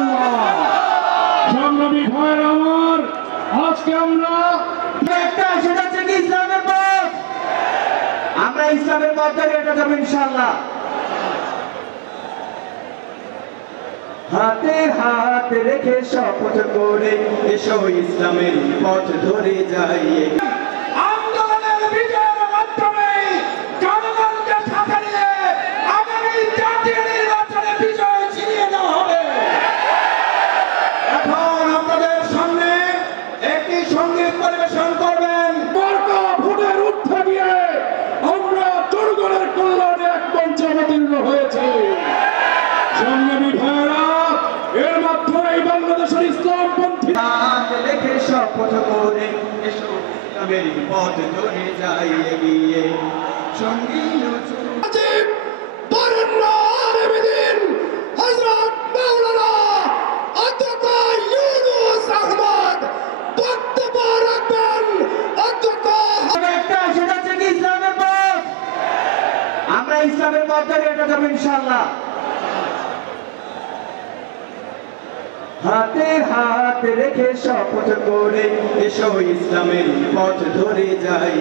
ইনশাআল্লাহ। সংগ্রামী ভাইয়ের আমার, আজকে আমরা একটা সেটা হচ্ছে কি ইসলামের পথ। আমরা ইসলামের পথ ধরে এটা যাবো ইনশাআল্লাহ। হাতে হাত রেখে শপথ করে এসো ইসলামের পথ ধরে যাই। আন্দোলনের বিজয়ের মাধ্যমে জনগণকে সাথে নিয়ে আগামী জাতীয় নির্বাচনে বিজয় ছিনিয়ে নেওয়া হবে। এখন আপনাদের সামনে একটি সঙ্গীত পরিবেশন করবেন। মার্কা ভোটের ঊর্ধ্বে গিয়ে আমরা জনগণের কল্যাণে এক মঞ্চে অবতীর্ণ হয়েছি। সংগ্রামী ভাইয়েরা, এর মাধ্যমে বাংলাদেশের ইসলামপন্থী হাত রেখে শপথ করে এসো ইসলামের পথ ধরে যাই এগিয়ে। সঙ্গী আজিব বরেণ্য আলেমদ্বীন হযরত মাওলানা অধ্যক্ষ ইউনূস আহমদ বক্তব্য রাখবেন। অধ্যক্ষ একটা সেটা হচ্ছে কি ইসলামের পথ। আমরা ইসলামের পথ ধরে এটা যাবো ইনশাআল্লাহ। হাতে হাত রেখে শপথ করে এসো ইসলামের পথ ধরে যাই।